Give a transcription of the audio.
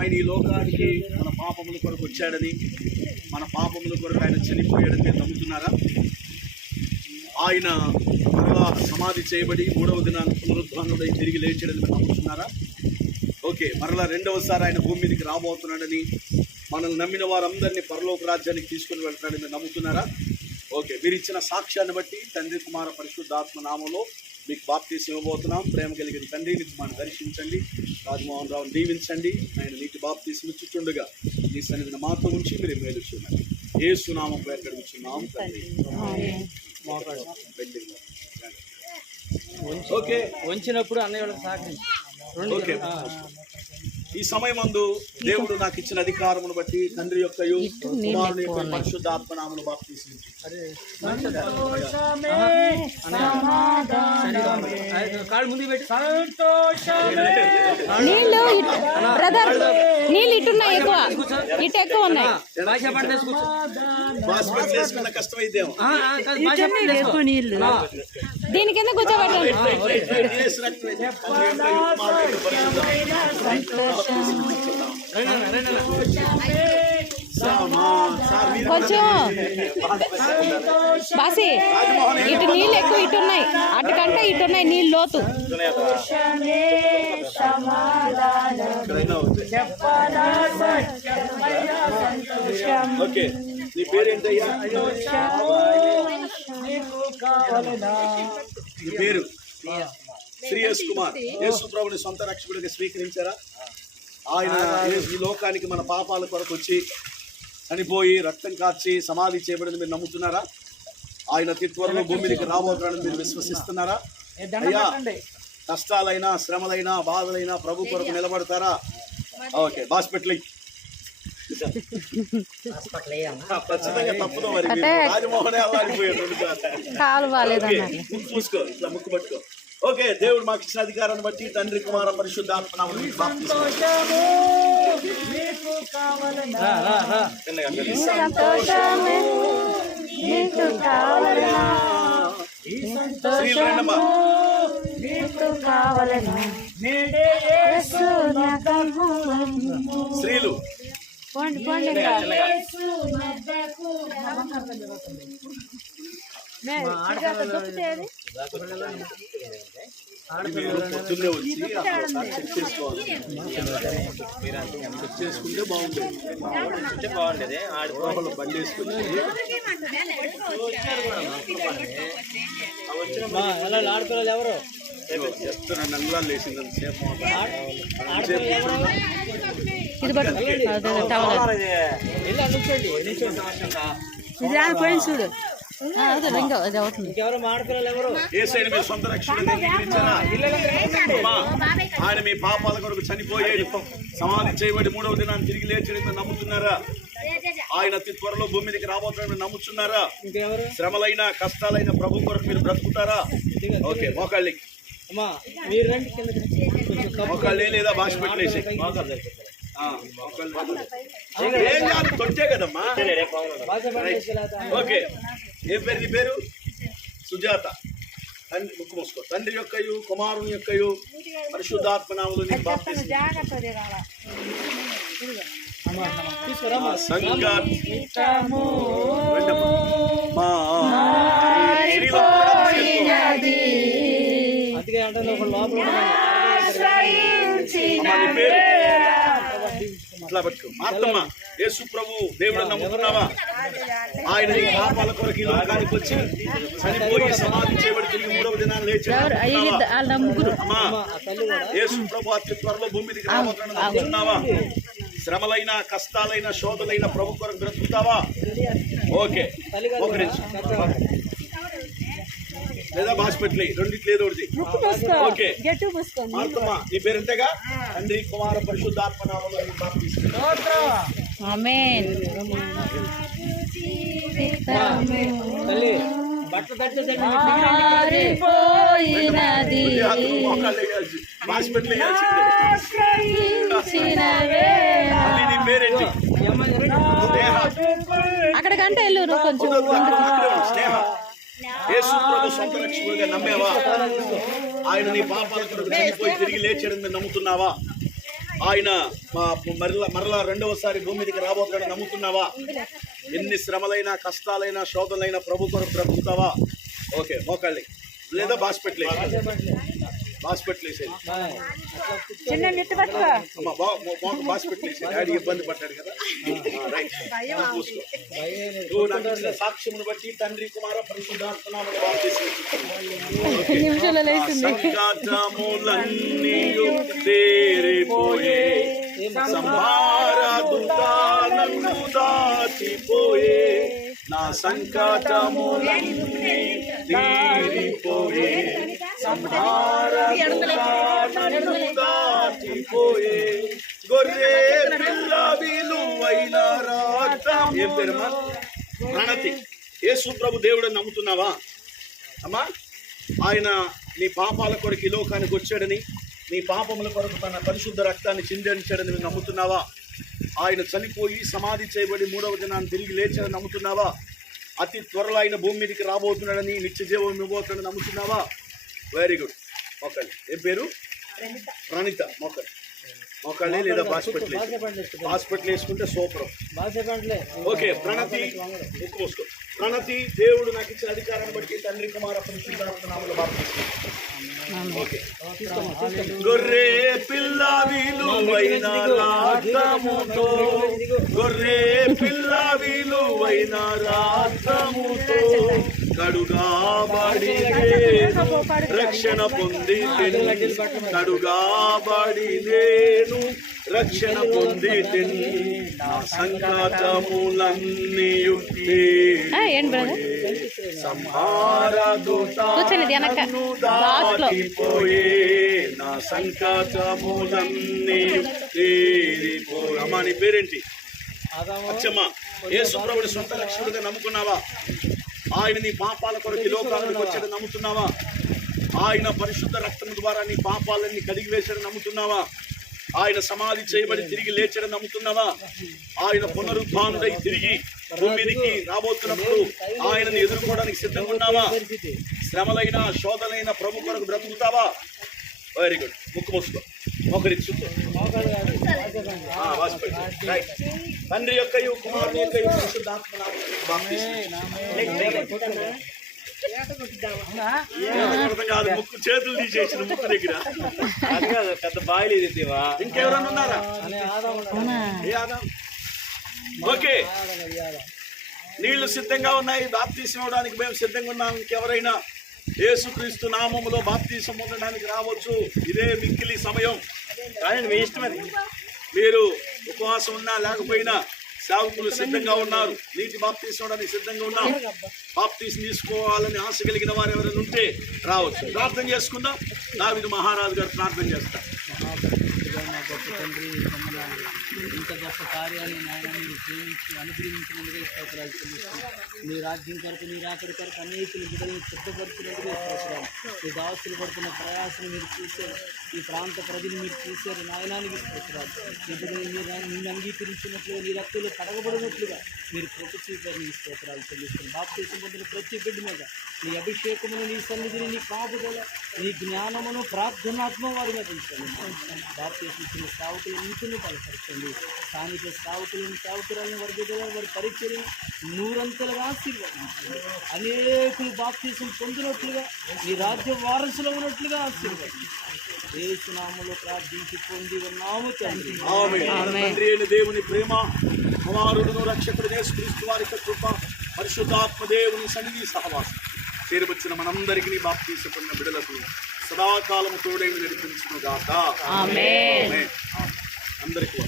ఆయన ఈ లోకానికి మన పాపముల కొరకు వచ్చాడని, మన పాపముల కొరకు ఆయన చనిపోయాడని మీరు నమ్ముతున్నారా? ఆయన మరలా సమాధి చేయబడి 3వ దినాన్ని పునరుద్ధానుడై తిరిగి లేచాడని మీరు నమ్ముతున్నారా? ఓకే, మరలా 2వసారి ఆయన భూమి మీదకి రాబోతున్నాడని, మనల్ని నమ్మిన వారందరినీ పరలోక రాజ్యానికి తీసుకుని వెళ్తాడని మీరు నమ్ముతున్నారా? ఓకే, మీరు ఇచ్చిన సాక్ష్యాన్ని బట్టి తండ్రి కుమార పరిశుద్ధాత్మ నామంలో మీకు బాప్తీసం ఇవ్వబోతున్నాం. ప్రేమ కలిగిన తండ్రి మనం దర్శించండి, రాజమోహన్ రావుని దీవించండి. ఆయన నీటి బాప్తీసం ఇచ్చుచుండగా నీ సన్నిధిని మాతో ఉంచి మీరు మేలు చేయండి. యేసు నామం పేరు కడుగుచున్నాం తండ్రి. ఓకే, వంచినప్పుడు అన్నయ్య వాళ్ళకి సహకరించి. ఓకే, ఈ సమయమందు దేవుడు నాకు ఇచ్చిన అధికారమును బట్టి తండ్రి యొక్కయు కుమారుని యొక్క పరిశుద్ధాత్మ నామమును బాప్తీసం నీళ్ళు బ్రదర్, నీళ్ళు ఇటున్నాయి, ఎక్కువ ఇటు ఎక్కువ ఉన్నాయి. కష్టమైతేమో నీళ్ళు దీని కింద కూర్చోబెట్టండి. కొంచెం బాసి ఇటు నీళ్ళు ఎక్కువ ఇటున్నాయి, అటుకంటే ఇటున్నాయి నీళ్ళు లోతు. ఓకే, నీ పేరేంటయ్యా? నీ పేరు శ్రీయస్ కుమార్. యేసు ప్రభుని సొంత రక్షకుడిగా స్వీకరించారా? ఆయన ఈ లోకానికి మన పాపాల కొరకు వచ్చి చనిపోయి రక్తం కార్చి సమాధి చేయబడింది మీరు నమ్ముతున్నారా? ఆయన త్వరలో భూమి మీదకి రాబోతున్నాడని మీరు విశ్వసిస్తున్నారా? అయ్యా, కష్టాలైనా శ్రమలైనా బాధలైనా ప్రభు కొరకు నిలబడతారా? ఓకే, హాస్పిటల్ ఖచ్చితంగా తప్పదు. మరి రాజమోహన్ చూసుకో, ఇట్లా ముక్కు పట్టుకో. ఓకే, దేవుడు మాకు ఇచ్చిన అధికారాన్ని బట్టి తండ్రి కుమార పరిశుద్ధాత్మ నామమున స్త్రీలు పొద్దున్నే వచ్చి చెక్ చేసుకోవాలి. చెక్ చేసుకుంటే బాగుండేది. ఆడవాళ్ళు బండి వేసుకుని ఆడుకోవాలి. ఎవరు చెప్తున్నా నల్లా లేచిందని సేపు చూడు. సొంత రక్షకుడు ఆయన మీ పాపాల కొరకు చనిపోయాడు, సమాధి చేయబడి 3వ దినాన్ని తిరిగి లేచడని నమ్ముతున్నారా? ఆయన అతి త్వరలో భూమి మీదకి రాబోతున్నాడని నమ్ముతున్నారా? శ్రమలైన కష్టాలైన ప్రభు కొరకు మీరు బ్రతుకుతారా? ఓకే, మోకాళ్ళకి మోకాళ్ళే లేదా భాష పెట్టలేసి తొట్టే కదమ్మా. ఓకే, ఏం పేరు నీ పేరు? సుజాత. తండ్రి ముక్కు మూసుకో. తండ్రి యొక్కయు కుమారుని యొక్కయు పరిశుద్ధాత్మ నామములో నీకు బాప్తిసం. ఇట్లా పట్టుకో. మాత్తమ్మ, యేసు ప్రభు దేవుడు నమ్ముతున్నావా? ఆయన పాపాల కొరకు ఈ లోకానికి వచ్చి చనిపోయి సమాధి చేయబడి తిరిగి 3వ దినాన్ని లేచాడు. యేసు ప్రభు అతి త్వరలో భూమి మీదకి రాబోతున్నాడని నమ్ముతున్నావా? శ్రమలైన కష్టాలైన శోధలైన ప్రభు కొరకు బ్రతుకుతావా? ఓకే, ఒక నిమిషం. లేదా హాస్పిటల్ రెండిట్లు ఏదో ఒకటి. ఓకే, మాత్తమ్మ, నీ పేరు ఎంతగా? తండ్రి కుమార పరిశుద్ధాత్మ నామములో నీకు బాప్తిసం. ఆమేన్. అక్కడికంటే వెళ్ళు కొంచెం. స్నేహ, యేసు ప్రభు సొంత రక్షకుడిగా నమ్మేవా? ఆయన నీ పాపాల కొరకు చనిపోయి తిరిగి లేచాడని నమ్ముతున్నావా? ఆయన మరలా రెండవసారి భూమి మీదకి రాబోతున్నాడని నమ్ముతున్నావా? ఎన్ని శ్రమలైనా కష్టాలైనా శోధనలైనా ప్రభు కొరకు బ్రతుకుతావా? ఓకే, మోకాళ్ళి లేదా బాస్పెట్లు వేసేది బాస్పెట్లు వేసేది డాడీ ఇబ్బంది పడ్డాడు కదా. చూసుకో, నువ్వు నాకు ఇచ్చిన సాక్ష్యమును బట్టి తండ్రి కుమార పరిశుద్ధాత్మనామమున సంకటములన్నీయు తీరిపోయే సంహారదుతానన్ను దాటిపోయే నా సంకటములన్నీ తీరిపోయే సంహారదుతానన్ను దాటిపోయే గొర్రె పిల్ల విలువైన రక్తం. ఏం పేరమ్మా? ప్రణతి. యేసు ప్రభు దేవుడని నమ్ముతున్నావా అమ్మా? ఆయన నీ పాపాల కొరకు ఈ లోకానికి వచ్చాడని, నీ పాపముల కొరకు తన పరిశుద్ధ రక్తాన్ని చిందించాడని నువ్వు నమ్ముతున్నావా? ఆయన చనిపోయి సమాధి చేయబడి మూడవ దినాన్ని తిరిగి లేచాడని నమ్ముతున్నావా? అతి త్వరలో ఆయన భూమి మీదకి రాబోతున్నాడని, నిత్య జీవం ఇవ్వబోతున్నాడని నమ్ముతున్నావా? Very good. మొక్కలి. ఏం పేరు? ప్రణిత. మొక్కలి లేదా బాస్పెట్లు వేసుకుంటే సూపర్. ఓకే, ప్రణతి. మూసుకో. ప్రణతి, దేవుడు నాకు ఇచ్చిన అధికారాన్ని బట్టి తండ్రి కుమార పరిశుద్ధాత్మనామమున బాప్తిస్మం. ఓకే. గొర్రె పిల్ల విలువైన రక్తముతో, గొర్రె పిల్ల విలువైన రక్తముతో కడుగాబడి రక్షణ పొంది, కడుగాబడి నేను రక్షణ పొంది నా సంకటములన్నీయు సంహారదుతానన్ను దాటిపోయే నా సంకటములన్నీయు తీరిపోయే. అమ్మా, నీ పేరేంటి? అచ్చమ్మా. యేసు ప్రభుని సొంత రక్షకుడిగా నమ్ముకున్నావా? ఆయన నీ పాపాల కొరకు లోకానికి వచ్చాడని నమ్ముతున్నావా? ఆయన పరిశుద్ధ రక్తం ద్వారా నీ పాపాలన్నీ కడిగి వేశాడని నమ్ముతున్నావా? ఆయన సమాధి చేయబడి తిరిగి లేచాడని నమ్ముతున్నావా? ఆయన పునరుద్ధానుడై తిరిగి భూమికి రాబోతున్నప్పుడు ఆయనను ఎదుర్కోవడానికి సిద్ధంగా ఉన్నావా? శ్రమలైన శోధనైన ప్రభు కొరకు బ్రతుకుతావా? Very good. ముక్కు మూసుకో. మోకరిచ్చు. తండ్రి యొక్క కుమారుని యొక్క కాదు, ముక్కు చేతులు తీసేసిన ముక్కు దగ్గర పెద్ద బాయిలు ఇదివా. ఇంకెవరన్నా ఉన్నారా? ఓకే, నీళ్లు సిద్ధంగా ఉన్నాయి, బాప్తీసం ఇవ్వడానికి మేము సిద్ధంగా ఉన్నాం. ఇంకెవరైనా యేసుక్రీస్తు నామములో బాప్తీసం పొందడానికి రావచ్చు. ఇదే మిక్కిలి సమయం. కానీ మీ ఇష్టమని మీరు ఉపవాసం ఉన్నా లేకపోయినా సేవకులు సిద్ధంగా ఉన్నారు. నీటి బాప్తీసం ఇవ్వడానికి సిద్ధంగా ఉన్నాం. బాప్తీసం తీసుకోవాలని ఆశ కలిగిన వారు ఎవరైనా ఉంటే రావచ్చు. ప్రార్థన చేసుకుందాం. దావీదు మహారాజు గారు ప్రార్థన చేస్తారు. ఇంత గొప్ప కార్యాన్ని నాయన మీరు ప్రేమించి అనుగ్రహించినందుకే స్తోత్రాలు చెల్లిస్తున్నాం. మీ రాజ్యం కొరకు, మీ రాకడి కొరకు అనేకులు బిడ్డలను సిద్ధపడుతున్నందుకే స్తోత్రాలు. మీ దాసులు పడుతున్న ప్రయాసం మీరు చూశారు, ఈ ప్రాంత ప్రజలు మీరు చూశారు. నాయనానికి స్తోత్రాలు. మీ బిడ్డలు నిన్ను అంగీకరించినట్లుగా, నీ రక్తులు కడగబడినట్లుగా మీరు కృప చూపారు. నీ స్తోత్రాలు చెల్లిస్తున్నాం. బాప్తీసం పొందిన ప్రతి బిడ్డ మీద నీ అభిషేకమును, నీ సన్నిధిని, నీ కాపుదల, నీ జ్ఞానమును, ప్రార్థనాత్మ వారి మీద ఉంచండి. బాప్తీసం ఇచ్చిన సేవకులు ఇంటిని బలపరచండి. స్థానిక సేవకులను, సేవకురాలను, వారి బిడ్డలను, వారి పరిచయం నూరంతలుగా ఆశీర్వదించండి. అనేకులు బాప్తీసం పొందినట్లుగా, ఈ రాజ్య వారసులు ఉన్నట్లుగా ఆశీర్వదించండి. యేసు నామములో ప్రార్థించి పొంది ఉన్నాము తండ్రి. తండ్రి అయిన దేవుని ప్రేమ, కుమారుడును రక్షకుడు యేసుక్రీస్తు వారి కృప, పరిశుద్ధాత్మ దేవుని సన్నిధి సహవాసం చేరవచ్చిన మనందరికీ బాప్తీసం పొందిన బిడ్డలకు సదాకాలము తోడై నడిపించును గాక. ఆమేన్. అందరికీ